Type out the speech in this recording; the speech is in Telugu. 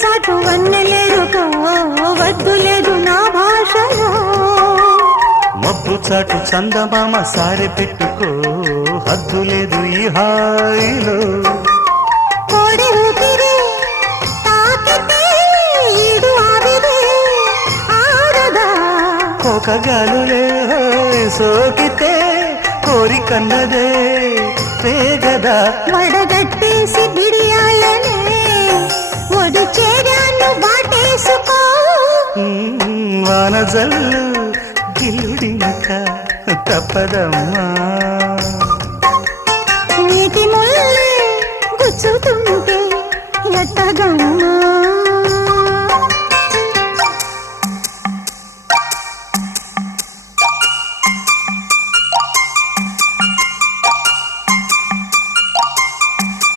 చాటు వన్నెలేరుకో వద్దు లేదు నా భాషలో మబ్బు చాటు చందమామ సారె పెట్టుకో హద్దు లేదు ఈ హాయిలో కోడి ఊపిరి తాకితే ఈడు ఆవిరి ఆరదా కోకగాలులే సోకితే కోరికన్నదే పేగదా వడగట్టేసి బిడియాలనే ఒడి చేరాను వాటేసుకో వానజల్లు గిల్లుడినక తప్పదమ్మా